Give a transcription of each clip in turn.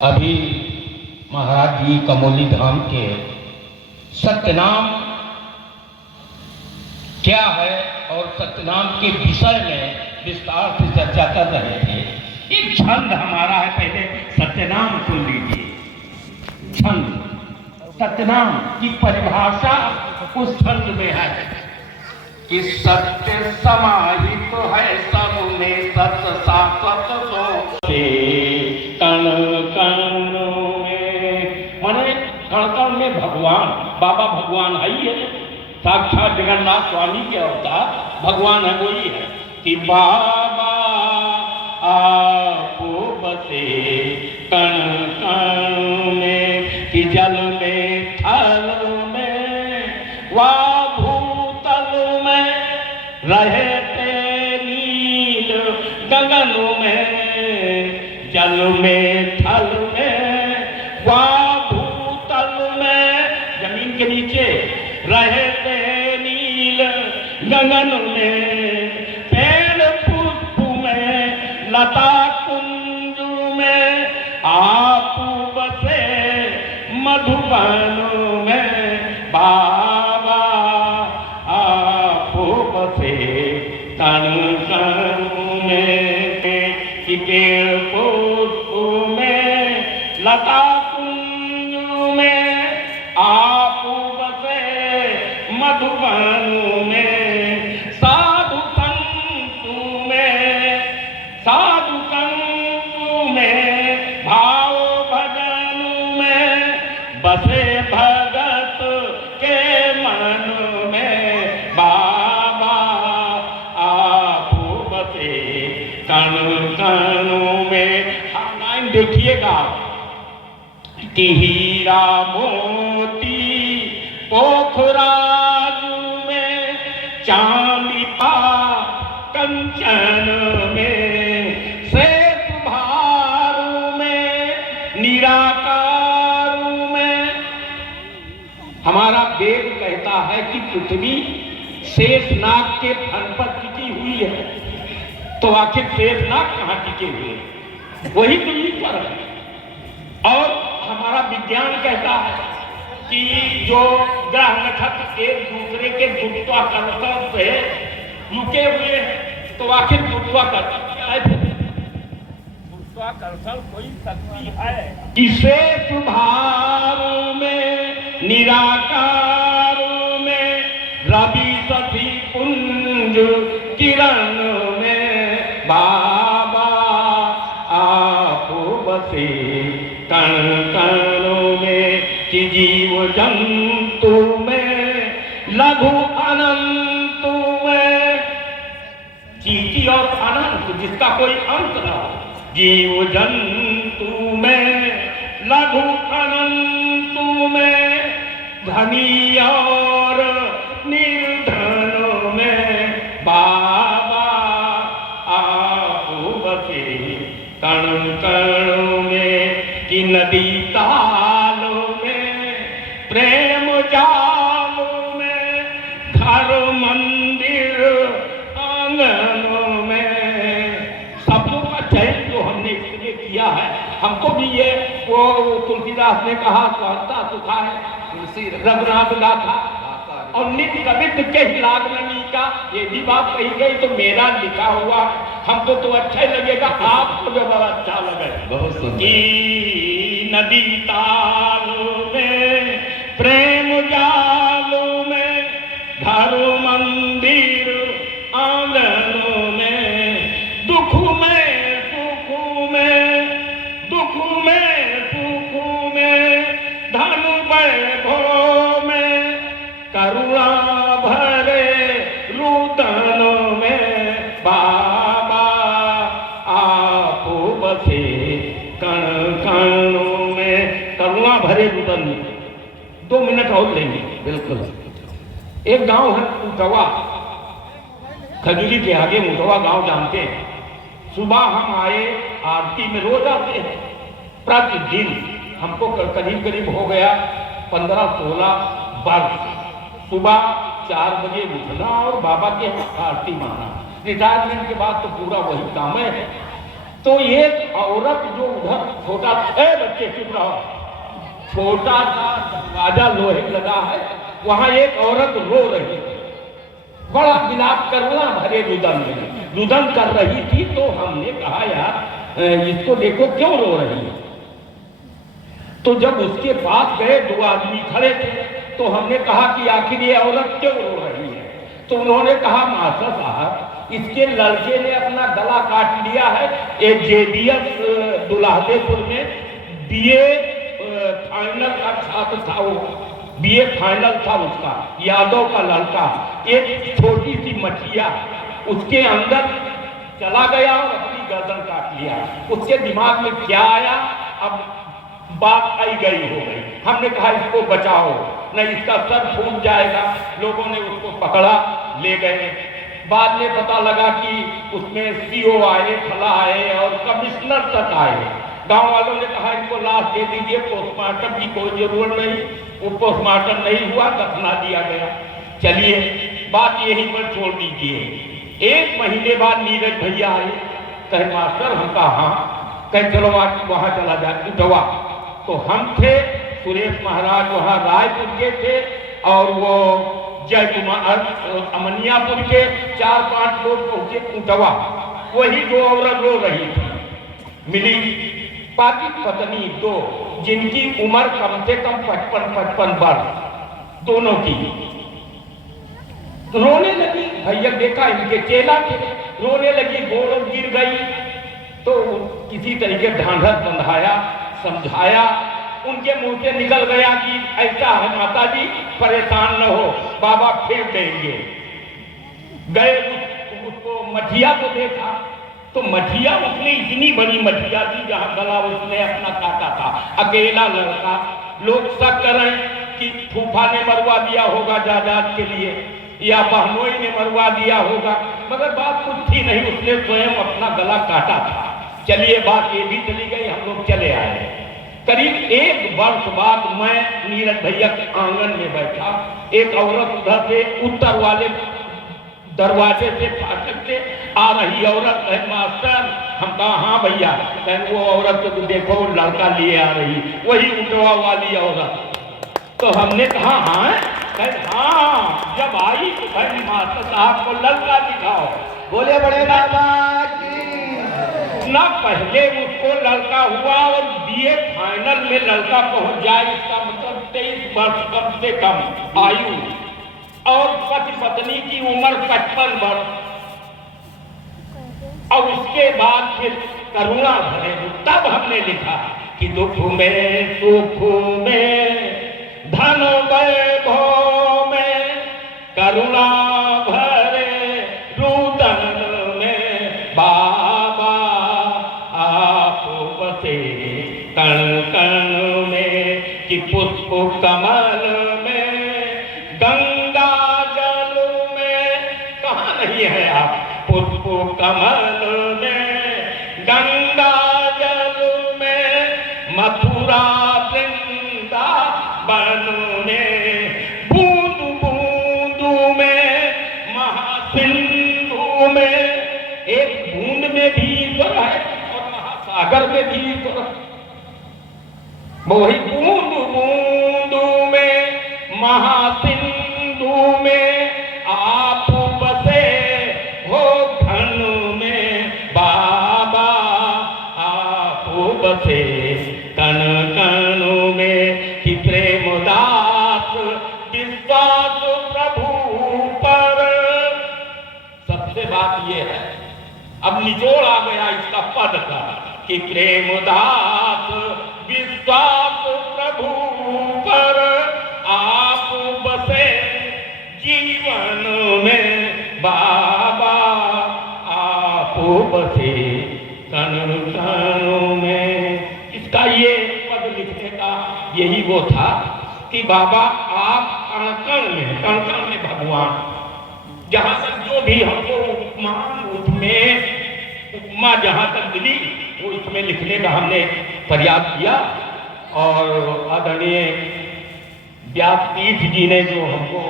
अभी महाराज जी कमोली धाम के सत्यनाम क्या है और सत्यनाम के विषय में विस्तार से चर्चा कर रहे थे। एक छंद हमारा है, पहले सत्यनाम सुन लीजिए। छंद सत्यनाम की परिभाषा उस छंद में है कि सत्य समाहित है सब में, सत्य शाश्वत कण कण में, माने कण कण में भगवान, बाबा भगवान है ही है, साक्षात जगन्नाथ स्वामी के अवतार भगवान है, वही है कि बाबा आपो बसे कण कण में, कि जल में थल में वा भूतल में, रहते नील गगन में, जल में थल में वा भूतल में, जमीन के नीचे रहते नील गगन में, पेड़ पुष्प में लता कुंज में, आप बसे मधुबन में, बाबा आप बसे कण कण में, कि पेड़ पुष्प में लता कुंज में, आप बसे मधुबन में, साधु संतु में, साधु संतु में, भाव भजन में, बसे भगत के मन में, बाबा आप बसे कण कण में। हाँ, लाइन देखिएगा कि हीरा मोती पोखराज में, चांदी कंचन में, श्वेत भार में, निराकार में। हमारा वेद कहता है कि पृथ्वी शेषनाग के फन पर टिकी हुई है, तो आखिर शेषनाग कहां टिके हुए? वही तो ईश्वर है। और हमारा विज्ञान कहता है कि जो ग्रह नक्षत्र एक दूसरे के गुरुत्वाकर्षण से रुके हुए हैं, तो आखिर गुरुत्वाकर्षण क्या है? गुरुत्वाकर्षण कोई शक्ति है। इसे सुभार में, निराकार में, रवि शशि पुंज किरण में, बाबा आप बसे कण कण में, कि जीव जंतु में, लघु अनंत में, चीटी और अनंत जिसका कोई अंत न हो, जीव जंतु में, लघु अनंत में, धनी और निर्धन में, बाबा आप बसे कण कण में, कि नदी ताल में, प्रेम जाल में, घर मंदिर आंगन में। शब्दों का चयन जो हमने इसलिए किया है, हमको भी ये वो तुलसीदास ने कहा स्वास्थ्य सुखा है, रघुनाथ गाथा और नित्य कवित्व के ही लागनी का, ये भी बात कही गई। तो मेरा लिखा हुआ हमको तो अच्छा ही लगेगा, आपको जो बड़ा अच्छा लगे। बहुत सुंदर। नदी ताल में, प्रेम जाल में, घर मंदिर आंगन में, दुख में सुख में, दुख में सुख में, धन वैभव में, करुणा भरे रुदन में, बाबा आप बसे कण कण में, करुणा भरे रुदन में। 2 मिनट और लेंगे। बिल्कुल। एक गांव है मुटवा, खजूरी के आगे मुटवा गांव, जानते हैं। सुबह हम आए, आरती में रोज आते हैं प्रतिदिन। हमको करीब करीब हो गया 15-16 वर्ष। सुबह 4 बजे उठना और बाबा के आरती माना। रिटायरमेंट के बाद तो पूरा वही काम है। तो एक औरत जो उधर छोटा, ए बच्चे चुप रहो, छोटा सा दरवाजा लोहे लगा है, वहां एक औरत रो रही थी, बड़ा विलाप करुणा भरे रुदन में रुदन कर रही थी। तो हमने कहा यार इसको देखो क्यों रो रही है। तो जब उसके पास गए, दो आदमी खड़े थे, तो हमने कहा कि आखिर ये औरत क्यों रो रही है। तो उन्होंने कहा मास्टर साहब इसके लड़के ने अपना गला काट लिया है। एक JBS दुल्हादेपुर में BA फाइनल का छात्र था, वो BA फाइनल था उसका, यादव का लड़का। एक छोटी सी मठिया उसके अंदर चला गया और अपनी गर्दन काट लिया। उसके दिमाग में क्या आया, अब बात आई गई हो गई। हमने कहा इसको बचाओ, नहीं इसका सर फूट जाएगा। लोगों ने उसको पकड़ा, ले गए। बाद में पता लगा कि उसमें CO आए, फला आए और कमिश्नर तक आए। गांव वालों ने कहा इनको लाश दे दीजिए, पोस्टमार्टम की कोई जरूरत नहीं। वो पोस्टमार्टम नहीं हुआ, दफना दिया गया। चलिए बात यहीं पर छोड़ दीजिए। 1 महीने बाद नीरज भैया आए, कहे मास्टर, हम कहा हाँ, कहे चलो आज वहां चला जाए उठवा। तो हम थे, सुरेश महाराज वहां रायपुर के थे और वो जय कुमार अमनियापुर के 4-5 लोग पहुंचे उठवा। वही 2 औरत रो रही थी, मिली पति पत्नी 2, जिनकी उम्र कम से कम 55 वर्ष दोनों की। रोने लगी, भैया देखा इनके चेला थे, रोने लगी, गोड़ गिर गई। तो किसी तरीके ढांढस बंधाया, समझाया, उनके मुंह से निकल गया कि ऐसा है माता जी, परेशान न हो, बाबा फिर देंगे। गए उसको मठिया को देखा, तो मठिया उसने इतनी बड़ी मठिया थी जहां गला उसने अपना काटा था, अकेला लड़का। लोग शक करें कि फूफा ने मरवा दिया होगा जायदाद के लिए या बहनोई ने मरवा दिया होगा, मगर बात कुछ थी नहीं, उसने स्वयं अपना गला काटा था। चलिए बात ये भी चली गई, हम लोग चले आए। करीब 1 वर्ष बाद मैं नीरज भैया के आंगन में बैठा, एक औरत उधर से उत्तर वाले दरवाजे से फाटक से आ रही औरत है, मास्टर। हम कहा हाँ भैया, वो औरत तो देखो लड़का लिए आ रही, वही उठवा वाली औरत। तो हमने कहा हाँ, हाँ। जब आई तो भाई मास्टर साहब को लड़का दिखाओ। बोले बड़े बाबा की। ना पहले उसको लड़का हुआ और BA फाइनल में लड़का पहुंच जाए, इसका मतलब 23 वर्ष कम से कम आयु, और पति पत्नी की उम्र 55 वर्ष। और उसके बाद फिर करुणा भरे, तब हमने लिखा कि दुख में सुख में धन वैभव में करुणा भरे रुदन में बाबा आप बसे कण कण में, कि पुष्प कमल में गंगा जल में। कहाँ नहीं है आप, पुष्प कमल में गंगा जल में, मथुरा वृंदावन में, बूंद बूंद में महासिंधु में। एक बूंद में भी ईश्वर है और महासागर में भी ईश्वर है। वही बूंद बूंद में महासिंधु में आप बसे हो घन में बाबा आप बसे कण कण में, कि प्रेम दास विश्वास प्रभु पर। सबसे बात ये है, अब निचोड़ आ गया इसका पद का, कि प्रेम दास विश्वास प्रभु पर आप बसे जीवन में बाबा आप बसे कण कण में। इसका ये पद लिखने का यही वो था कि बाबा आप कण कण में भगवान। जहां तक जो भी हमको उपमा जहां तक मिली वो इसमें लिखने का हमने प्रयास किया। और आदरणीय व्यासपीठ जी ने जो हमको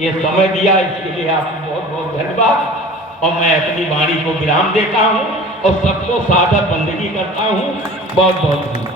ये समय दिया, इसके लिए आपको बहुत बहुत धन्यवाद। और मैं अपनी वाणी को विराम देता हूँ। और सबको सादर बंदगी करता हूँ। बहुत बहुत धन्यवाद।